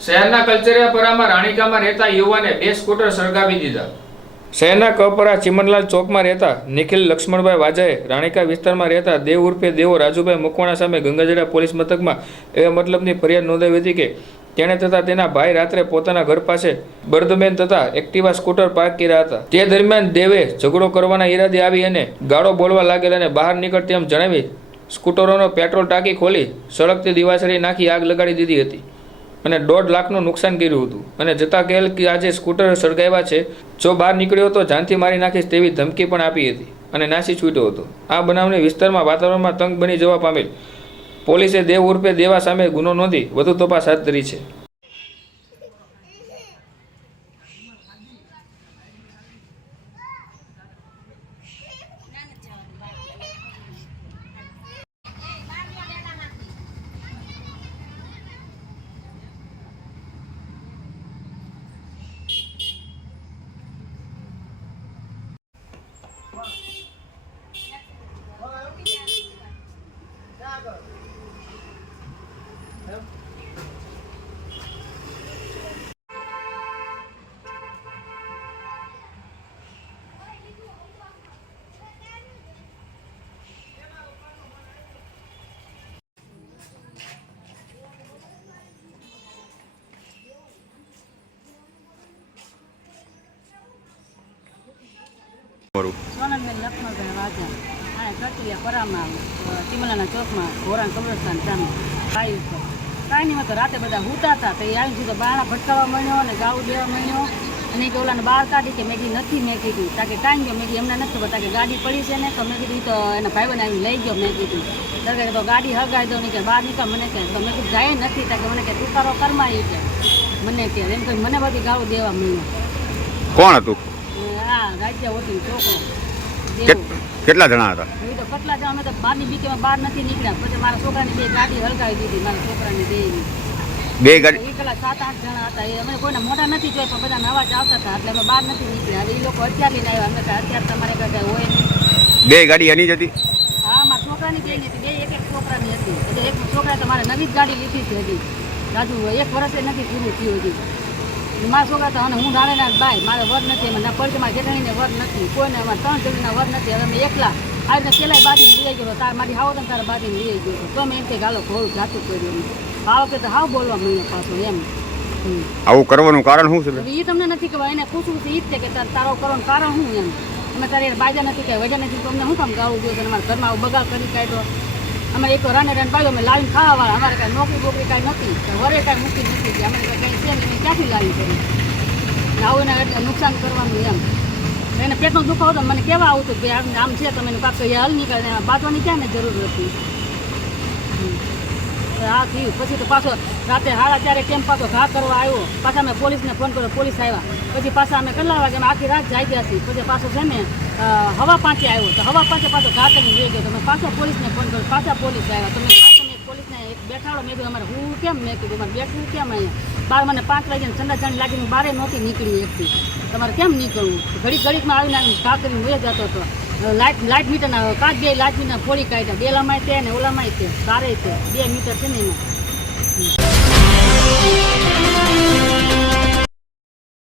શહેરના કલ્ચરિયાપરામાં રાણીકામાં રહેતા યુવાને બે સ્કૂટર સળગાવી દીધા. શહેરના કપરા ચિમનલાલ ચોકમાં રહેતા નિખિલ લક્ષ્મણભાઈ વાજાએ રાણીકા વિસ્તારમાં રહેતા દેવ ઉર્ફે દેવો રાજુભાઈ મકવાણા સામે ગંગાજડા પોલીસ મથકમાં એવા મતલબની ફરિયાદ નોંધાવી હતી કે તેણે તથા તેના ભાઈ રાત્રે પોતાના ઘર પાસે બર્દમેન તથા એક્ટિવા સ્કૂટર પાર્ક કર્યા હતા. તે દરમિયાન દેવે ઝઘડો કરવાના ઈરાદે આવી અને ગાળો બોલવા લાગેલ અને બહાર નીકળ તેમ જણાવી સ્કૂટરોનો પેટ્રોલ ટાંકી ખોલી સળગતી દિવાસળી નાખી આગ લગાડી દીધી હતી. અને દોઢ લાખનું નુકસાન કર્યું હતું. અને જતા કહેલ કે આજે સ્કૂટર સળગાવ્યા છે. જો બહાર નીકળ્યો તો જાનથી મારી નાખીશ તેવી ધમકી પણ આપી હતી. અને નાસી છૂટ્યો હતો. આ બનાવને વિસ્તારમાં વાતાવરણમાં તંગ બની જવા પામેલ. પોલીસે દેવ ઉર્ફે દેવા સામે ગુનો નોંધી વધુ તપાસ હાથ ધરી છે. તમારું સોનલબેન લક્ષ્મણભાઈ વાજા આ કચરિયા પરામાં ચિમલાના ચોકમાં ઘોરાણ કબ્રસ્તાન સામે ભાઈ ઉપર કાંઈ નહીં તો રાતે બધા હુતા હતા તો એ આવી સીધો બાણા ભટકાવા મળ્યો અને ગાવું દેવા મળ્યો અને કે ઓલાને બહાર કાઢી કે મેં કીધું નથી મેં કીધું તાકે કાંઈ ગયો મેં કીધું એમને નથી ખબર તાકે ગાડી પડી છે ને તો મેં કીધું તો એના ભાઈબંધ આવીને લઈ ગયો મેં કીધું તો તો ગાડી હગાઈ દો ને કે બહાર નીકળ મને કે તો મેં કીધું જાય નથી તાકે મને કે તું તારો કર્મા ઈ કે મને કે એમ કહી મને બધી ગાવું દેવા માંડ્યો કોણ હતું? હા રાજ્ય હોતી છોકરો કે- કેટલા જણા હતા? કેટલા જણા? અમે તો બહારની બીકેમાં બહાર નથી નીકળ્યા. પછી મારા છોકરાની બે ગાડી હલકાવી દીધી મારા છોકરાની બે. બે ગાડી? એ સાત આઠ જણા હતા. એ અમે કોઈને મોટા નથી જોયા પણ બધા નવા જ આવતા હતા. એટલે અમે બહાર નથી નીકળ્યા. હવે એ લોકો અત્યારે લઈને આવ્યા. અમે અત્યારે તમારે કાંઈ હોય નહીં. બે ગાડી એની જ હતી? હા મારા છોકરાની બે હતી. બે એક એક છોકરાની હતી. એટલે એક છોકરા તો મારે નવી જ ગાડી લીધી છે હજી. રાજુ એક વર્ષે નથી પૂરું થયું હજી. મારા છોકરા તો અને હું ધારેના ભાઈ મારે વધ નથી મને પડશે મારા જેઠાણીને વર નથી કોઈને અમારે ત્રણ જણીના વધ નથી હવે અમે એકલા આ રીતે પેલા બાજી લઈ ગયો તાર મારી હાવ તારે બાજી લઈ ગયો તો મેં એમ કે ગાલો થોડું જાતું કર્યું. આ વખતે હાવ બોલવા મળ્યો પાછો એમ. આવું કરવાનું કારણ શું છે? એ તમને નથી કહેવાય એને પૂછવું છે એ જ છે કે તાર તારો કરવાનું કારણ શું એમ? અમે તારી બાજા નથી કે વજા નથી તો અમને શું કામ ગાવું જોઈએ તમારા ઘરમાં આવું બગાડ કરી કાઢ્યો. અમે એક રાને રાને પાડ્યો, અમે લાવીને ખાવા વાળા અમારે કાંઈ નોકરી બોકરી કાંઈ નથી. કે વરે કાંઈ મૂકી નથી કે અમારે કાંઈ છે નહીં. ક્યાંથી લાવી કરી? આવું એને એટલે નુકસાન કરવાનું એમ. એને પેટનો દુખાવો તો મને કેવા આવું હતું કે આમ આમ છે તમે એનું કાંક હલ નીકળે બાંધવાની ક્યાં ને જરૂર હતી? આ થયું પછી તો પાછો રાતે હાડા ત્યારે કેમ પાછો ઘા કરવા આવ્યો? પાછા અમે પોલીસને ફોન કર્યો, પોલીસ આવ્યા. પછી પાછા અમે કેટલા વાગે? આખી રાત જાય ગયા છીએ. પછી પાછો છે ને હવા પાંચે આવ્યો. તો હવા પાંચે પાછો ઘા કરીને લઈ ગયો. તમે પાછા પોલીસને ફોન કર્યો. પાછા પોલીસ આવ્યા. તમે પાછા પોલીસને બેઠાડો મેં કીધું, અમારે હું કેમ મેં કીધું મારે બેઠવું કેમ અહીંયા? બાર મને પાંચ વાગ્યાને ઠંડા જાણી લાગીને બારે નહોતી નીકળી એકથી. તમારે કેમ નીકળવું? ઘડીક ઘડીકમાં આવીને ઘા કરીને વયો જતો હતો. લાઇટ લાઇટ મીટરના કાચ બે લાઇટ મીટર ફોડી કાઢ્યા. બેલામાં તે ને ઓલામાં તે. સારે તે. બે મીટર છે ને એમાં.